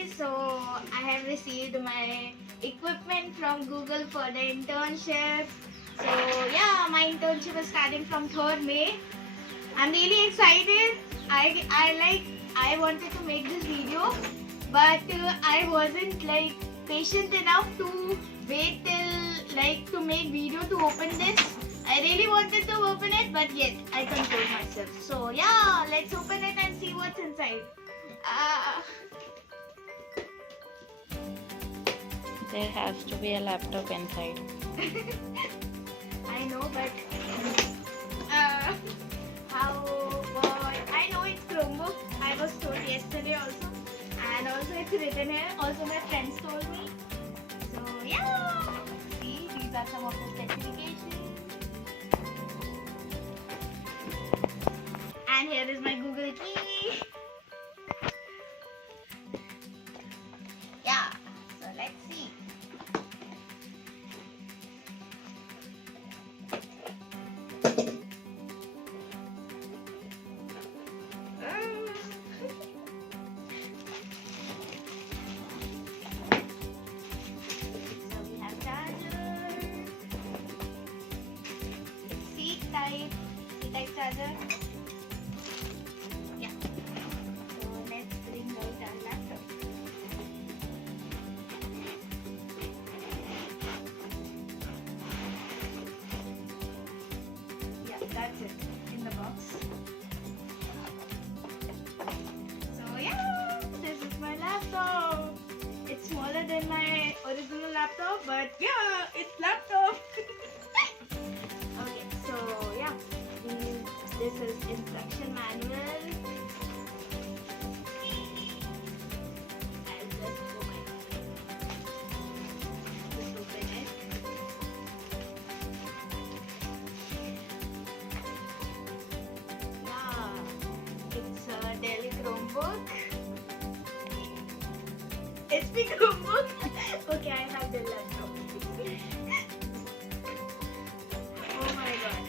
guys, so I have received my equipment from Google for the internship. So yeah, my internship is starting from 3rd May. I'm really excited. I wanted to make this video, but I wasn't like patient enough to wait till like to make video to open this. I really wanted to open it, but yet I controlled myself. So yeah, let's open it and see what's inside. There has to be a laptop inside. I know, but I know it's Chromebook. I was told yesterday also, and also it's written here. Also, my friends told me. So yeah, see, these are some of the specifications. And here is my Google key. Yeah, so let's see. So we have charger. It's C-type charger. Yeah. So let's bring out our laptop. Yeah, that's it in the box. So yeah, this is my laptop. It's smaller than my original laptop, but yeah, it's laptop. Okay, so yeah, this is instruction manual. I'll just open it. Yeah, it's a Dell Chromebook. HP Chromebook. Okay, I have the laptop. Oh my god.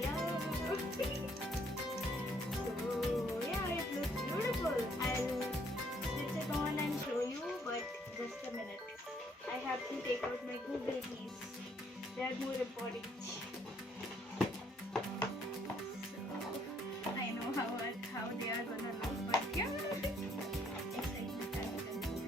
Yeah. So yeah, it looks beautiful. I'll switch it on and show you, but just a minute. I have to take out my Google keys. They are more important. So I know how they are gonna look, but yeah. Excitement I will control.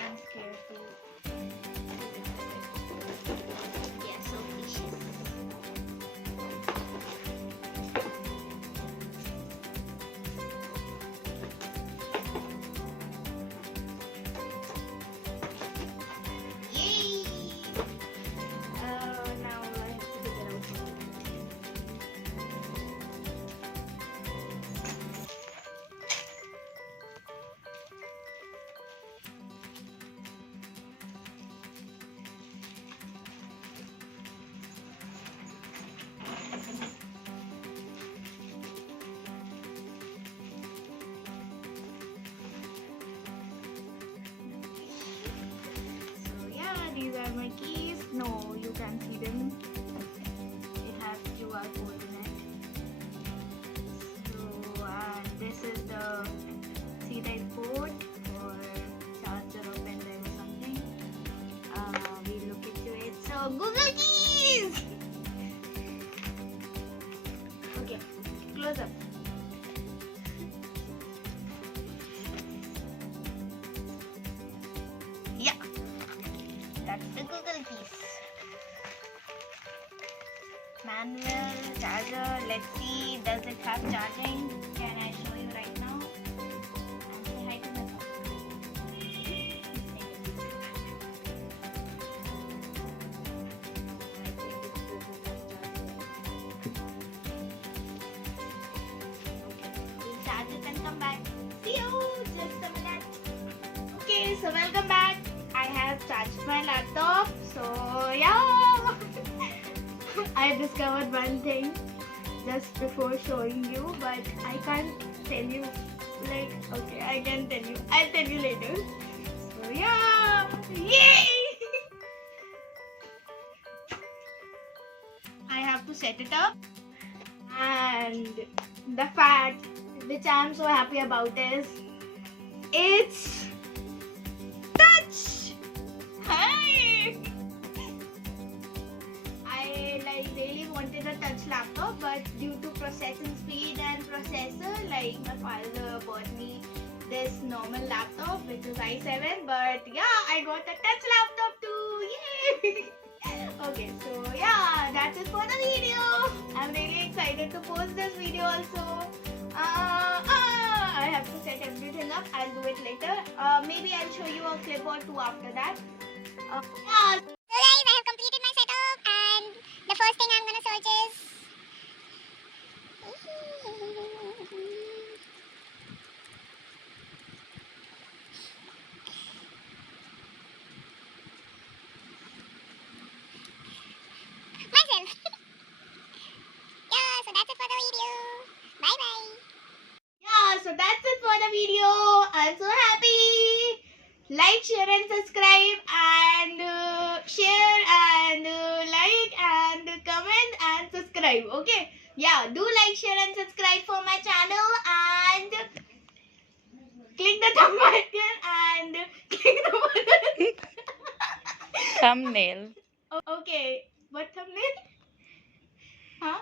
I'm scared to. Yeah, so precious. Yay! Now I have to figure out what to do. So yeah, these are my keys. No, you can't see them. It has QR code in it. So this is the C-type port for charger or pen drive or something. We look into it. So Google keys. Okay, close up. Yeah, that's the Google keys. Manual, charger, let's see, does it have charging? Can I show you right now? And say hi to my phone. I think it doesn't have charging. Okay, we'll charge it and come back. See you, just a minute. Okay, so welcome back. I have charged my laptop. So yeah, I discovered one thing just before showing you, but I can't tell you Like, okay, I can tell you. I'll tell you later. So yeah, yay! I have to set it up, and the fact which I'm so happy about is it's touch. Hi. I really wanted a touch laptop, but due to processing speed and processor, like my father bought me this normal laptop which is i7. But yeah, I got a touch laptop too. Yay! Okay, so yeah, that's it for the video. I'm really excited to post this video also. I have to set everything up. I'll do it later. Maybe I'll show you a clip or two after that. Yeah. So guys, I have completed my setup and the first thing I'm gonna search is myself. Yeah, so that's it for the video. Bye bye. Yeah, so that's it for the video. I'm so happy. Like, share and subscribe, and share and like and comment and subscribe. Okay, yeah, do like, share and subscribe for my channel, and click the thumb icon and click the button. Thumbnail. Okay, what thumbnail? Huh?